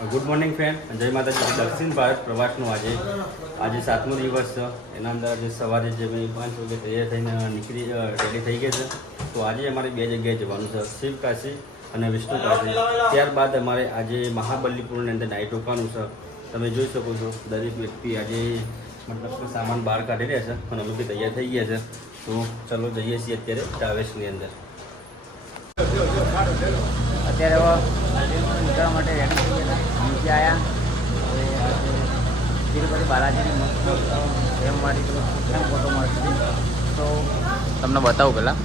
Good morning friend, જય માતાજી. દક્ષિણ ભારત પ્રવાસનો આજે 7મો દિવસ છે. એના અંદર આજે સવારે જે અમે 5 વાગે તૈયાર થઈને રેડી થઈ ગયા છે. તો આજે અમારે 2 જગ્યાએ જવાનું છે, શિવ કાશી અને વિષ્ણુ કાશી. ત્યારબાદ અમારે આજે મહાબલીપુરની અંદર નાઇટ રોકાવાનું છે. તમે જોઈ શકો છો દરેક વ્યક્તિ આજે મતલબ સામાન બહાર કાઢી રહ્યા છે અને અમે બી તૈયાર થઈ ગયા છે. તો ચલો જઈએ છીએ અત્યારે ટ્રાવેલ્સની અંદર. અત્યારે નીકળવા માટે રેડી થઈ ગયા, નીચે આવ્યા. તિરુપતિ બાલાજીની એમ મારી ફોટો મળશે તો તમને બતાવું પહેલાં.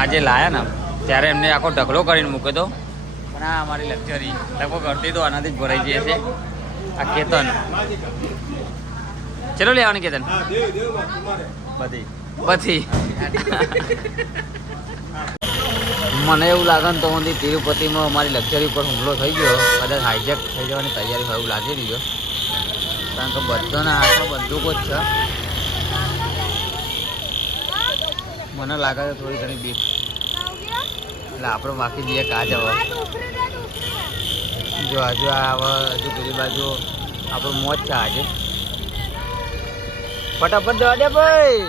આજે લાયા ને ત્યારે એમને આખો ઢગલો કરીને મૂક્યો હતો, પણ આ અમારી લક્ઝરી લગભગ અડધી તો આનાથી જ ભરાઈ જઈએ છે. આ કેતન ચલો લેવાની કેતન બધી મને એવું લાગે ને તો હું તિરુપતિમાં અમારી લક્ઝરી ઉપર હુમલો થઈ ગયો, કદાચ હાઈજેક થઈ જવાની તૈયારી હોય એવું લાગી રહ્યો, કારણ કે બધાના હાથમાં બંદૂકો જ છે. મને લાગે છે થોડી ઘણી બીક, એટલે આપણે બાકી જઈએ કાચ. હવે જો હજુ હજુ પેલી બાજુ આપણું મોજ છે. આજે ફટાફટ જવા દે ભાઈ.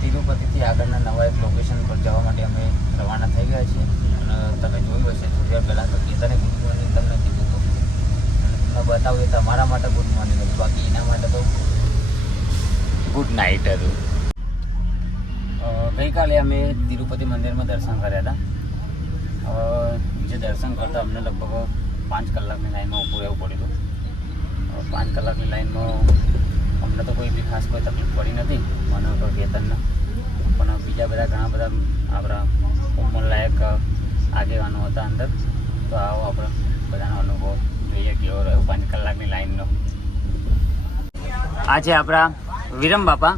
તિરુપતિથી આગળના નવા એક લોકેશન પર જવા માટે અમે રવાના થઈ ગયા છીએ. અને તમે જોયું હશે થોડી વાર પહેલાં તો કેતને ગુડ મોર્નિંગ તમને કીધું હતું, તમને બતાવું એ તમારા માટે ગુડ મોર્નિંગ હતું, બાકી એના માટે તો ગુડ નાઇટ હતું. ગઈકાલે અમે તિરુપતિ મંદિરમાં દર્શન કર્યા હતા. જે દર્શન કરતાં અમને લગભગ 5 કલાકની લાઈનમાં ઊભું રહેવું પડ્યું હતું. 5 કલાકની લાઈનમાં અમને તો કોઈ બી ખાસ કોઈ તકલીફ પડી નથી, મને તો કેતનને, પણ બીજા બધા ઘણા બધા આપણા ઉંમરલાયક આગેવાનો હતા અંદર. તો આવો આપણે બધાનો અનુભવ જોઈએ કેવો રહ્યો 5 કલાકની લાઈનનો. આ છે આપણા વિરમ બાપા.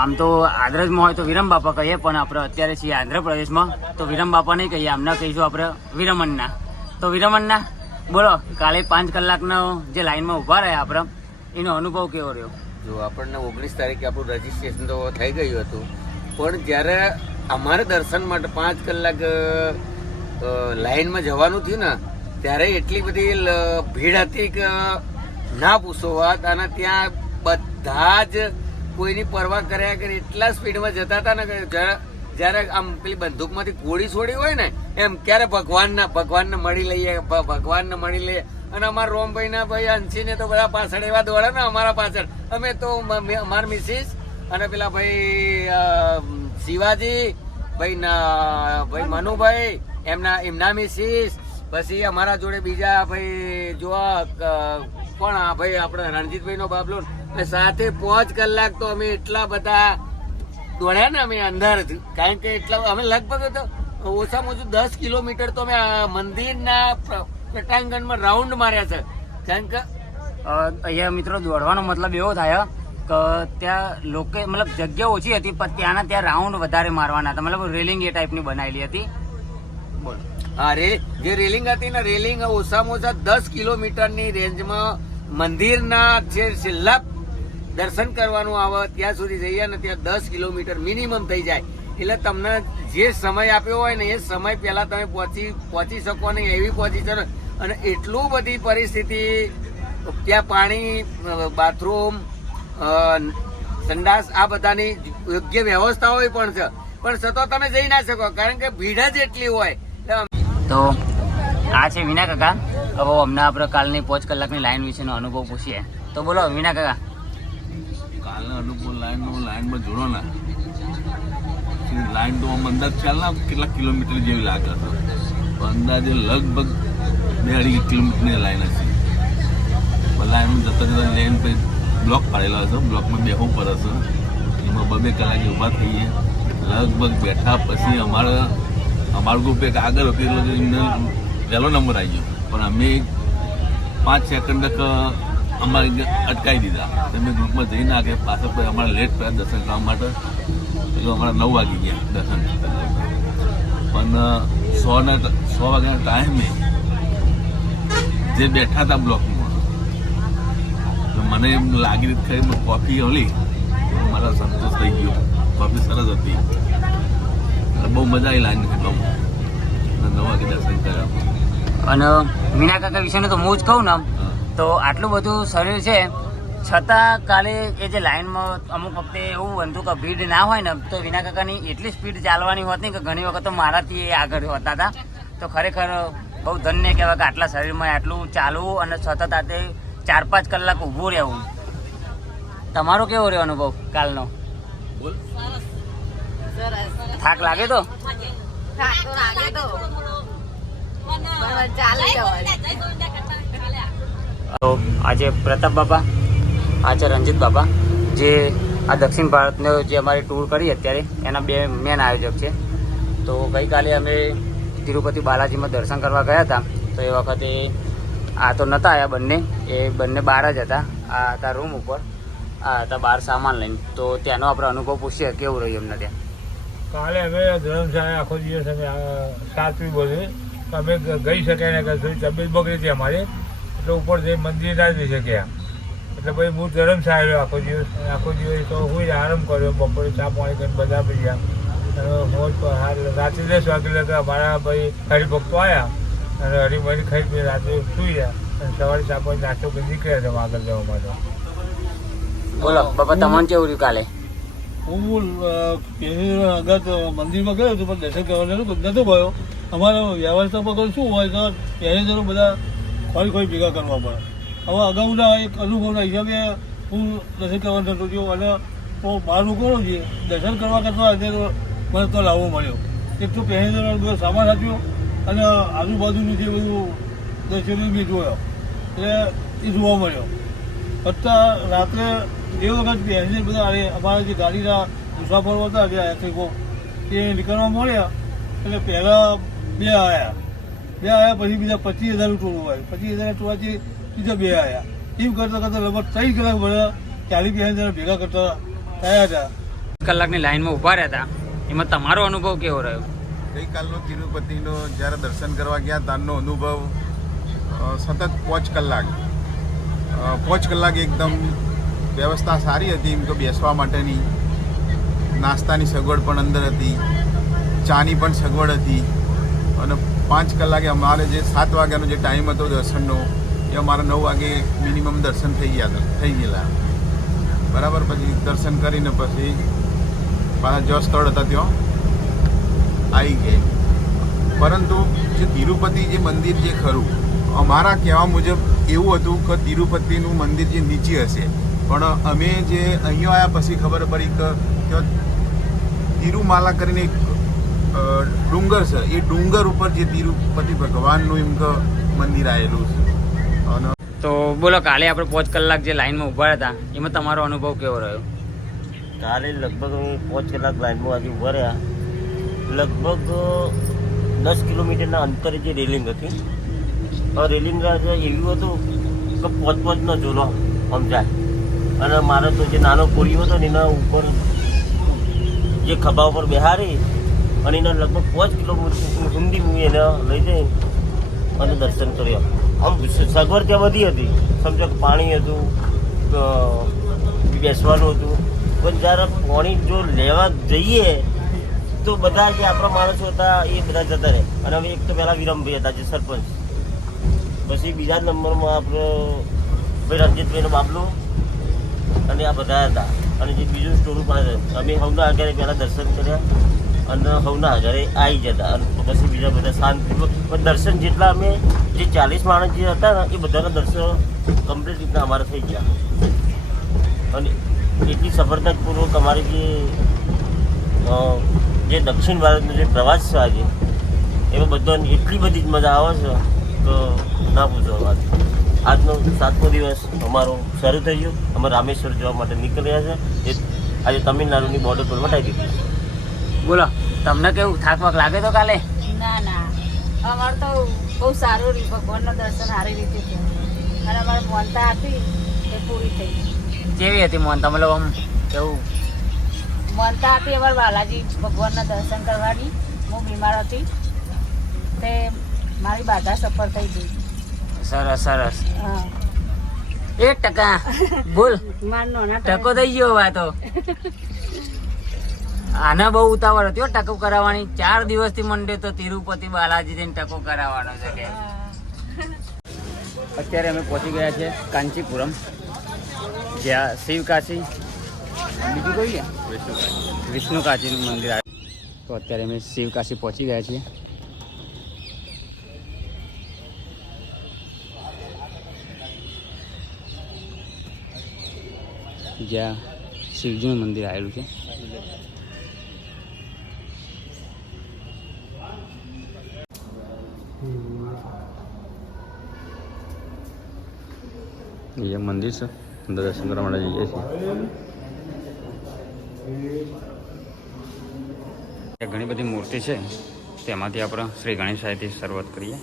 આમ તો આદરજમાં હોય તો વિરમ બાપા કહીએ, પણ આપણે અત્યારે છીએ આંધ્રપ્રદેશમાં, તો વિરમ બાપા નહીં કહીએ, આમને કહીશું આપણે વિરમન્ના. તો વિરમન્ના બોલો, કાલે 5 કલાકનો જે લાઈનમાં ઊભા રહ્યા આપણે, એનો અનુભવ કેવો રહ્યો? જો આપણને 19 તારીખે આપણું રજીસ્ટ્રેશન તો થઈ ગયું હતું, પણ જ્યારે અમારે દર્શન માટે 5 કલાક લાઈનમાં જવાનું થયું ને, ત્યારે એટલી બધી ભીડ હતી કે ના પૂછો વાત. અને ત્યાં બધા જ કોઈની પરવા કર્યા કરે એટલા સ્પીડમાં જતા હતા ને કે જ્યારે આમ પેલી બંદૂકમાંથી ગોળી છોડી હોય ને એમ ક્યારે ભગવાનને મળી લઈએ, ભગવાનને મળી લઈએ. અને અમારા રોમભાઈના ભાઈ અંશીને તો બધા પાછળ એવા દોડે ને અમારા પાછળ. અમે તો અમારા મિસિસ અને પેલા ભાઈ શિવાજી ભાઈ મનુભાઈ એમના મિસિસ, પછી અમારા જોડે બીજા ભાઈ જોવા કોણ ભાઈ આપણે રણજીતભાઈનો બાબલો, સાથે 5 કલાક તો અમે એટલા બધા દોડ્યા ને અમે અંદર, કારણ કે એટલા અમે લગભગ ઓછામાં ઓછું 10 કિલોમીટર તો અમે મંદિરના પ્રટાંગણમાં રાઉન્ડ માર્યા છે. કારણ કે અહીંયા મિત્રો દોડવાનો મતલબ એવો થાય કે ત્યાં મતલબ જગ્યા ઓછી હતી, પણ ત્યાંના ત્યાં રાઉન્ડ વધારે મારવાના હતા, મતલબ રેલિંગ એ ટાઈપની બનાવેલી હતી. બોલો. હા, જે રેલિંગ હતી ને, રેલિંગ ઓછામાં ઓછા 10 કિલોમીટરની રેન્જમાં મંદિરના જે છેલ્લા દર્શન કરવાનું આવે ત્યાં સુધી જઈએ ને ત્યાં 10 કિલોમીટર મિનિમમ થઈ જાય. એટલે તમને જે સમય આપ્યો હોય ને એ સમય પહેલા તમે પહોંચી શકો નહીં એવી પહોંચી શકો. અને એટલું બધી પરિસ્થિતિ ત્યાં પાણી, બાથરૂમ, સંડાસ આ બધાની યોગ્ય વ્યવસ્થાઓ પણ છે, પણ છતાં તમે જઈ ના શકો કારણ કે ભીડ જ એટલી હોય. તો આ છે વિના કાકા. હવે અમને આપણે કાલની 5 કલાકની લાઈન વિશેનો અનુભવ પૂછીએ. તો બોલો વિના કાકા. કાલનો અનુભવ લાઈનમાં જોડો ને, લાઈન તો અંદાજ ખ્યાલ ના કેટલા કિલોમીટર જેવી લાગે છે, અંદાજે લગભગ 2-2.5 કિલોમીટરની લાઈન હશે. લાઈન જતા જતા લેન પછી બ્લોક પાડેલા હશે, બ્લોકમાં બેસવું પડે છે. એમાં 2-2 કલાકે ઊભા થઈએ, લગભગ બેઠા પછી અમારું ગ્રુપ એક આગળ હતું એટલે એમને વહેલો નંબર આવી ગયો, પણ અમે 5 સેકન્ડ અમારે અટકાવી દીધા. તમે ગ્રુપમાં જઈને આગે પાછળ પછી અમારે લેટ પડ્યા દર્શન કરવા માટે, એટલે અમારા 9 વાગી ગયા દર્શન કરતા. પણ 100 વાગ્યાના ટાઈમે જે બેઠા હતા બ્લોકમાં, મને એમ લાગી ખરી કોફી ઓલી મારા સંતોષ થઈ ગયો. કોફી જ હતી. એટલે બહુ મજા આવી લાઈન ખેડવામાં. 9 વાગે દર્શન કર્યા. અને મીના કાકા વિશે તો હું જ કહું ને તો આટલું બધું શરીર છે છતાં કાલે એ જે લાઈનમાં અમુક વખતે એવું બનતું કે ભીડ ના હોય ને તો વિના કાકાની એટલી સ્પીડ ચાલવાની હોત નહીં કે ઘણી વખત તો મારાથી એ આગળ હોતા હતા. તો ખરેખર બહુ ધન્ય કહેવાય કે આટલા શરીરમાં આટલું ચાલવું અને સતત આતે 4-5 કલાક ઊભું રહેવું. તમારો કેવો રહ્યો અનુભવ કાલનો? થાક લાગે તો? તો આજે પ્રતાપ બાપા, આજે રંજીત બાપા જે આ દક્ષિણ ભારતનો જે અમારી ટૂર કરી અત્યારે એના 2 મેન આયોજક છે. તો ગઈકાલે અમે તિરુપતિ બાલાજીમાં દર્શન કરવા ગયા હતા. તો એ વખતે આ તો નહોતા આવ્યા બંને, એ બંને બહાર જ હતા. આ હતા રૂમ ઉપર, આ હતા બહાર સામાન લઈને. તો ત્યાંનો આપણે અનુભવ પૂછીએ કેવું રહ્યું એમને ત્યાં. કાલે અમે ધર્મશાળા આખો દિવસ અમે સાચવી બોલી અમે ગઈ શક્યા ને થોડી તબિયત બગડી હતી અમારી, એટલે ઉપર જઈ મંદિર ના જઈ શક્યા. એટલે પછી હું ધર્મશાળા આખો દિવસ તો હું આરામ કર્યો. બપોરે ચા પાણી કરીને બધા પી ગયા. રાત્રે 10 વાગે લગા મારા ભાઈ હરિભક્તો આવ્યા અને હરિભાઈ ખાઈ પી રાત્રે સુઈ ગયા અને સવારે ચા પાણી નાસ્તો કરી નીકળ્યા હતા આગળ જવા માટે. બોલો બાપા, તમને કેવું રહ્યું કાલે? હું અગર મંદિરમાં ગયો હતો પણ દર્શન કરવાનું નહોતો ગયો. અમારે વ્યવસ્થાપકો શું હોય તો પહેરેજરો બધા ખોઈ ભેગા કરવા પડે. હવે અગાઉના એક અનુભવના હિસાબે હું દર્શન કરવા નહોતો ગયો અને હું બહારનું કોણ છે દર્શન કરવા કરતા અત્યારે મને તો લાવવો મળ્યો. એક તો પહેરેજરો બધો સામાન આપ્યો અને આજુબાજુનું જે બધું દર્શન બી જોયો એટલે એ જોવા મળ્યો. છતાં રાત્રે એ વખત પહેરીને બધા અમારા જે ગાડીના મુસાફરો હતા જે યાત્રિકો એ નીકળવા મળ્યા. એટલે પહેલાં 2 આવ્યા પછી બીજા 25,000 ટોળું આવ્યું. 25,000 ટોળાથી બીજા 2 આવ્યા. એમ કરતાં લગભગ 3 કલાક બધા 40-50 ભેગા કરતા થયા હતા. કલાકની લાઈનમાં ઊભા રહ્યા હતા, એમાં તમારો અનુભવ કેવો રહ્યો? ગઈકાલનો તિરુપતિનો જ્યારે દર્શન કરવા ગયા ત્યારનો અનુભવ સતત 5 કલાક એકદમ વ્યવસ્થા સારી હતી. એમ તો બેસવા માટેની નાસ્તાની સગવડ પણ અંદર હતી, ચાની પણ સગવડ હતી. અને 5 કલાકે અમારે જે 7 વાગ્યાનો જે ટાઈમ હતો દર્શનનો એ અમારા 9 વાગે મિનિમમ દર્શન થઈ ગયેલા બરાબર. પછી દર્શન કરીને પછી પાછા જે સ્થળ હતા ત્યાં આવી ગઈ. પરંતુ જે તિરુપતિ જે મંદિર જે ખરું અમારા કહેવા મુજબ એવું હતું કે તિરુપતિનું મંદિર જે નીચે હશે, પણ અમે જે અહીંયા આવ્યા પછી ખબર પડી કે તિરુમાલા કરીને એક ડુંગર છે, એ ડુંગર ઉપર જે તિરુપતિ ભગવાનનું એમ કે મંદિર આવેલું છે. અને તો બોલો, કાલે આપણે 5 કલાક જે લાઈનમાં ઊભા હતા એમાં તમારો અનુભવ કેવો રહ્યો? કાલે લગભગ અમે 5 કલાક લાઈનમાં આજે ઊભા રહ્યા. લગભગ 10 કિલોમીટરના અંતરે જે રેલિંગ હતી, રેલિંગ એવું હતું કે 5-5નો ઝૂલો સમજાય. અને મારો તો જે નાનો કોળીઓ હતો ને એના ઉપર જે ખભા ઉપર બેહારી અને એના લગભગ 5 કિલોમીટર ઊંડી હું એને લઈ જઈ અને દર્શન કર્યા. આમ સગવડ ત્યાં બધી હતી, સમજો કે પાણી હતું, બેસવાનું હતું. પણ જ્યારે પાણી જો લેવા જઈએ તો બધા જે આપણા માણસો હતા એ બધા જતા રહે. અને હવે એક તો પહેલાં વિરમભાઈ હતા જે સરપંચ, પછી બીજા નંબરમાં આપણે ભાઈ રણજીતભાઈનો બાબલો અને આ બધા હતા. અને જે બીજું સ્ટોરું પાસે અમે સૌના આધારે પહેલાં દર્શન કર્યા અને સૌના આધારે આવી જતા. અને પછી બીજા બધા શાંતિપૂર્વક પણ દર્શન જેટલા અમે જે 40 માણસ જે હતા ને એ બધાના દર્શન કમ્પ્લીટ રીતના અમારે થઈ ગયા. અને એટલી સફળતાપૂર્વક અમારી જે દક્ષિણ ભારતનો જે પ્રવાસ છે આજે એમાં બધાને એટલી બધી જ મજા આવે છે તો ના પૂછો વાત. આજનો 7મો દિવસ અમારો શરૂ થઈ ગયો. અમે રામેશ્વર જવા માટે નીકળ્યા છે, એ આજે તમિલનાડુની બોર્ડર પર વટાઈ દીધી. બોલો, તમને કેવું થાક વાક લાગે તો કાલે? ના અમારે તો બહુ સારું રહ્યું. ભગવાનનું દર્શન સારી રીતે થયું અને અમારે માનતા હતી એ પૂરી થઈ. કેવી હતી મોનતા? મતલબ આમ કેવું માનતા હતી અમારે બાલાજી ભગવાનના દર્શન કરવાની. હું બીમાર હતી તે મારી બાધા સફળ થઈ ગઈ. સરસ સરસ. હા 1% બોલ, માર નાના ટકો થઈ ગયો વાતો. આને બહુ ઉતાવળ હતી હો ટકો કરાવવાની. 4 દિવસથી મંડે તો તિરુપતિ બાલાજી જઈને ટકો કરાવવાનો છે કે. અત્યારે અમે પહોંચી ગયા છે કાંચીપુરમ, જ્યાં શિવકાશી બીજું કયું છે વિષ્ણુ કાશીનું મંદિર આવે. તો અત્યારે અમે શિવકાશી પહોંચી ગયા છીએ. જ્યાં શિવજીનું મંદિર આવેલું છે. અહીંયા મંદિર છે, અંદર દર્શન કરવા માટે જઈએ છીએ. ઘણી બધી મૂર્તિ છે, તેમાંથી આપણે શ્રી ગણેશાયથી શરૂઆત કરીએ.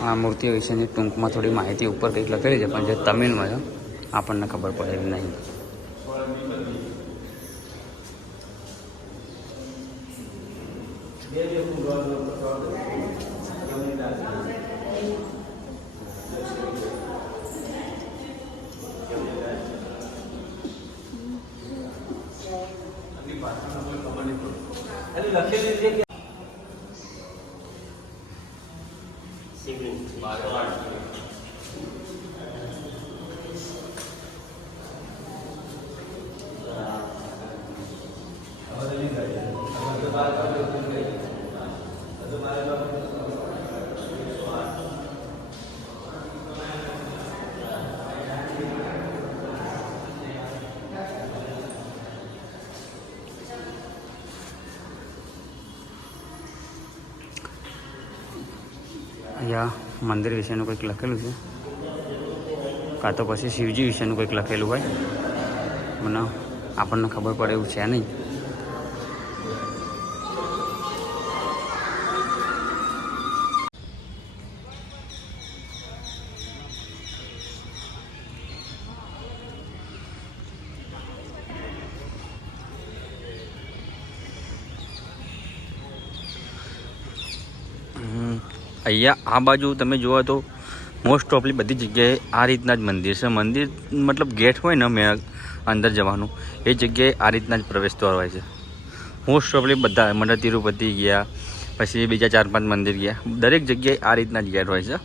આ મૂર્તિઓ વિશેની ટૂંકમાં થોડી માહિતી ઉપર કંઈક લખેલી છે, પણ જે તમિલમાં છે આપણને ખબર પડે એવી નહીં. અહીંયા મંદિર વિશેનું કંઈક લખેલું છે, કાં તો પછી શિવજી વિશેનું કંઈક લખેલું હોય, મને આપણને ખબર પડે એવું છે નહીં. અહીંયા આ બાજુ તમે જુઓ તો મોસ્ટ ઓફલી બધી જગ્યાએ આ રીતના જ મંદિર છે. મંદિર મતલબ ગેટ હોય ને મેં અંદર જવાનું, એ જગ્યાએ આ રીતના જ પ્રવેશ દ્વાર હોય છે. મોસ્ટ ઓફલી બધા મતલબ તિરુપતિ ગયા, પછી બીજા 4-5 મંદિર ગયા, દરેક જગ્યાએ આ રીતના જ ગેટ હોય છે.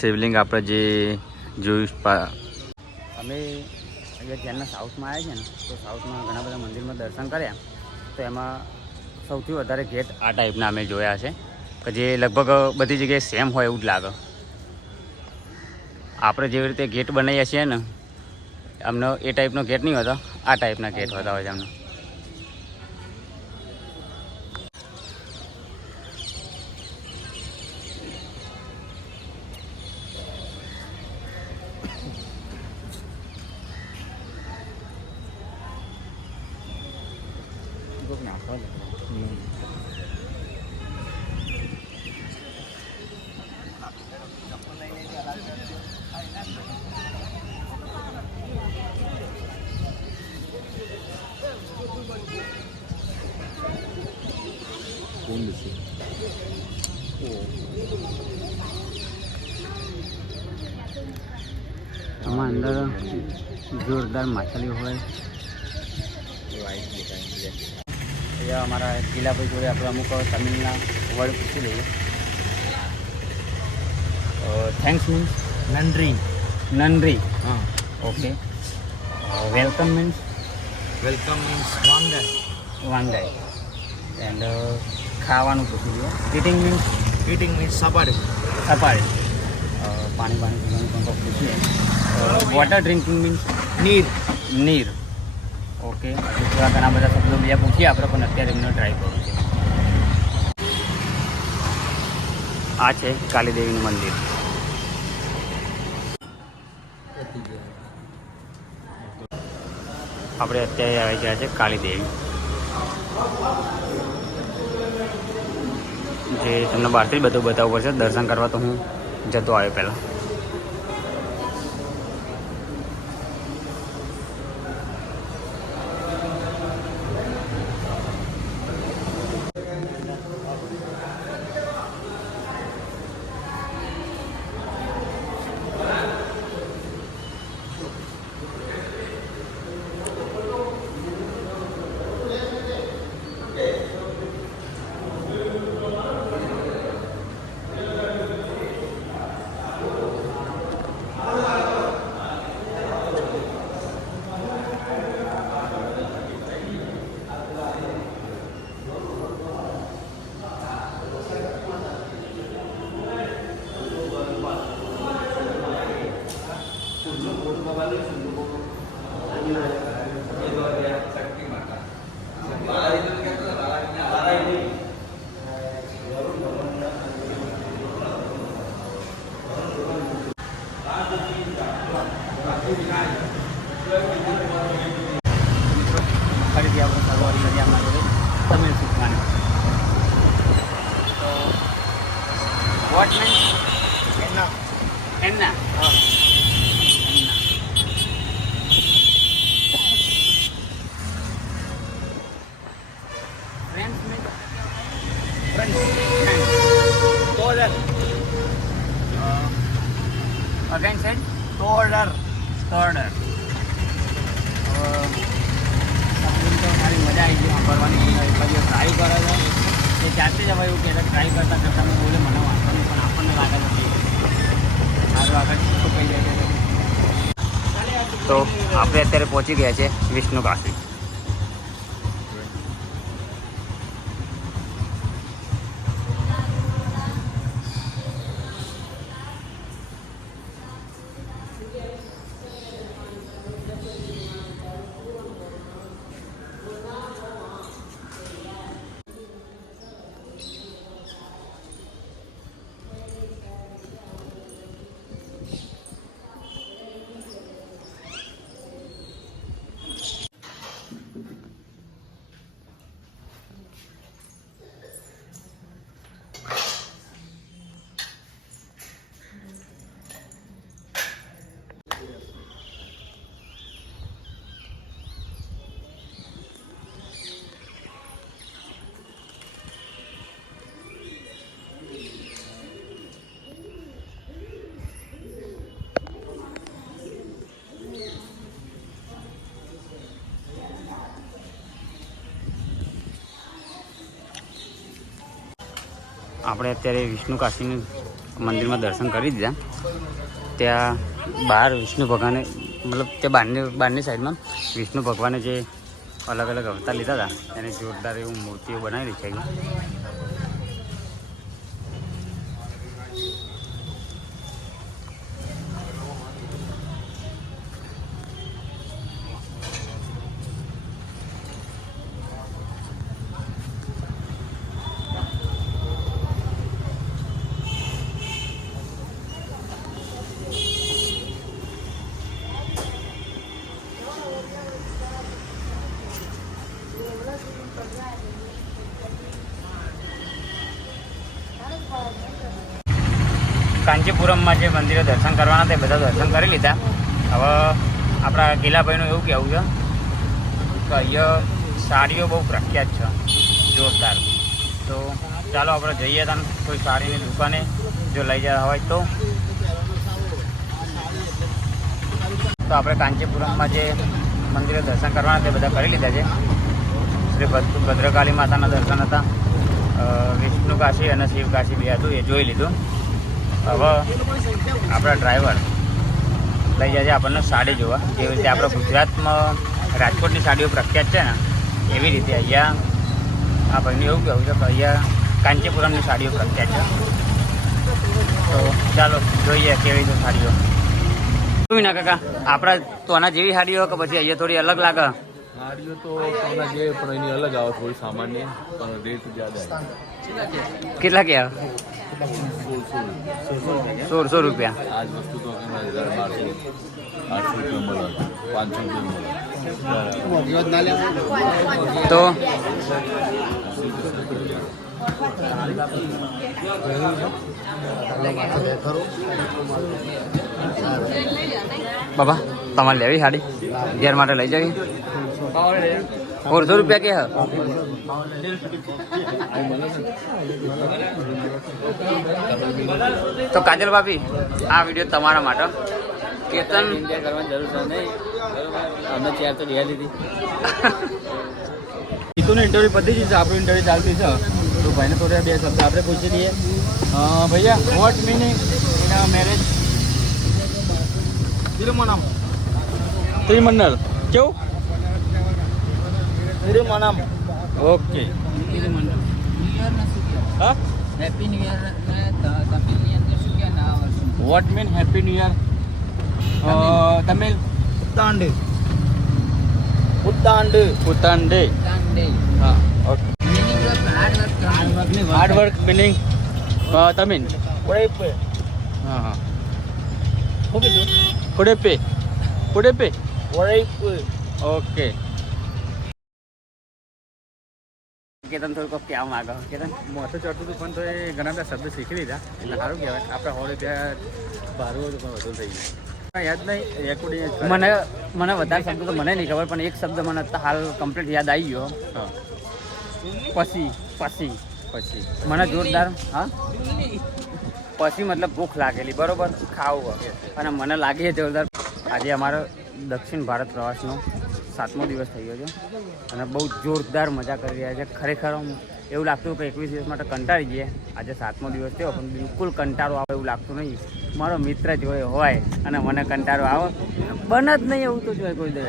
શિવલિંગ આપણે જે જોયું, અમે અહીંયા ત્યાંના સાઉથમાં આવ્યા છે ને, તો સાઉથમાં ઘણા બધા મંદિરમાં દર્શન કર્યા, તો એમાં સૌથી વધારે ગેટ આ ટાઈપના અમે જોયા છે, કે જે લગભગ બધી જગ્યાએ સેમ હોય એવું જ લાગે. આપણે જેવી રીતે ગેટ બનાવીએ છીએ ને, અમને એ ટાઈપનો ગેટ નહીં હોતો, આ ટાઈપના ગેટ હોતા હોય છે અમને. આમાં અંદર જોરદાર માછલીઓ હોય. અહીંયા અમારા કિલ્લાભાઈ જોડે આપણે અમુક તમિલના વર્ડ પૂછી લઈએ. થેન્ક્સ મીન્સ નંદ્રી. નનરી. હા. ઓકે. વેલકમ મીન્સ વાંગર. વાંગાઈ. એન્ડ ખાવાનું પૂછી લઈએ. ઇટિંગ મીન્સ સપાડી. સપાડી. પાણી પીવાનું પણ પૂછીએ. વોટર ડ્રિંકિંગ મીન્સ નીર. ઓકે. થોડા ઘણા બધા શબ્દો બીજા પૂછીએ આપણે, પણ અત્યારે એમને ટ્રાય કરું છે. આ છે કાલીદેવીનું મંદિર. આપણે અત્યારે આવી ગયા છે કાલીદેવી. જે તમને બહારથી જ બધું બતાવવું પડશે. દર્શન કરવા તો હું જતો આવ્યો પહેલાં. ફરીથી આપણે સવારી કરી આપણા જોડે તમિલ શીખવાની. તો વોટ મીન્સ એન્ના એન્ના હા એન્ના. Friends means friends. ટોલર અગેન સેડ ટોલર ટોલર. તો મારી મજા આવી ગઈ સાંભળવાની. પછી ટ્રાય કરે છે એ જાતે જ હવે એવું કહેતા ટ્રાય કરતાં કરતાં મેં બોલે મને વાંધો નહીં, પણ આપણને લાગે છે મારું આગળ શું કહી જાય છે. તો આપણે અત્યારે પહોંચી ગયા છે વિષ્ણુ કાશી. આપણે અત્યારે વિષ્ણુ કાશીનું મંદિરમાં દર્શન કરી દીધા. ત્યાં બહાર વિષ્ણુ ભગવાને મતલબ ત્યાં બહારની સાઈડમાં વિષ્ણુ ભગવાને જે અલગ અલગ અવતાર લીધા હતા એને જોરદાર એવું મૂર્તિઓ બનાવેલી છે. કાંચીપુરમમાં જે મંદિરે દર્શન કરવાના તે બધા દર્શન કરી લીધા. હવે આપણા ગીલાભાઈનું એવું કહેવું છે કે અહીંયા સાડીઓ બહુ પ્રખ્યાત છે, જોરદાર. તો ચાલો આપણે જઈએ ત્યાં કોઈ સાડીની દુકાને જો લઈ જવા હોય તો. આપણે કાંચીપુરમમાં જે મંદિરે દર્શન કરવાના તે બધા કરી લીધા છે. શ્રી ભદ્રકાળી માતાના દર્શન હતા, વિષ્ણુ કાશી અને શિવ કાશી બે હતું એ જોઈ લીધું. હવે આપણા ડ્રાઈવર લઈ જાય છે આપણને સાડી જોવા. જેવી રીતે આપણા ગુજરાતમાં રાજકોટની સાડીઓ પ્રખ્યાત છે ને એવી રીતે અહીંયા આ ભાઈનું એવું કહેવું છે કે અહીંયા કાંચીપુરમની સાડીઓ પ્રખ્યાત છે. તો ચાલો જોઈએ કેવી રીતે સાડીઓ. શું ના કાકા આપણા તો આના જેવી સાડીઓ કે પછી અહીંયા થોડી અલગ લાગે? સાડીઓ તો સોના જેવી પણ એની અલગ આવે, થોડી સામાન્ય પણ રેટ જ્યાદા. કેટલા કે આવે? 1600 રૂપિયા. આ જ વસ્તુ તો 1200 800 રૂપિયા મળે, 500 રૂપિયા મળે. તો બાબા તમારે લેવી સાડી ઘેર માટે લઈ જવી 400 રૂપિયા કે તો કાજલ ભાભી આ વિડીયો તમારા માટે કેતન કરવાની જરૂર નહીં અમે ચેર તો દેવા દીધી ઈતુનું ઇન્ટરવ્યુ પતી ગયું છે આપણું ઇન્ટરવ્યુ ચાલતી છે તો ભાઈને થોડા 2 શબ્દ આપણે પૂછી લઈએ ભૈયા વોટ મિનિંગ ઇન મેરેજ ત્રિમંડળ કેવું ત્રિમણમ ઓકે હા હેપી ન્યુ યર તમિલની અંદર શું કે ના વર્ષ what mean happy new year Tamil ઉત્તાંડ પુતાંડે ડે હા okay meaning of hard work meaning Tamil ઉழைப்பு હા હા પુડેપે પુડેપે ઉழைப்பு ઓકે કેતન થોડુંક કહેવા માંગો કેતન મોટું ચડતું હતું પણ તો એ ઘણા બધા શબ્દ શીખી લીધા એટલે સારું કહેવાય આપણે હોળે ત્યાં ભારું હતું પણ વધુ થઈ ગયું યાદ નહીં રેકોર્ડિંગ મને વધારે શબ્દ તો મને નહીં ખબર પણ એક શબ્દ મને હાલ કમ્પ્લીટ યાદ આવી ગયો હા પછી પછી પછી મને જોરદાર હા પછી મતલબ ભૂખ લાગેલી બરોબર ખાવું અને મને લાગે છે જોરદાર આજે અમારો દક્ષિણ ભારત પ્રવાસનો 7મો દિવસ થઈ ગયો છે અને બહુ જોરદાર મજા કરી રહ્યા છે ખરેખર એવું લાગતું કે 21 દિવસ માટે કંટાળી જઈએ આજે 7મો દિવસ થયો પણ બિલકુલ કંટાળો આવે એવું લાગતું નહીં મારો મિત્ર જ હોય અને મને કંટાળો આવે બને જ નહીં એવું તો જોઈએ કોઈ દે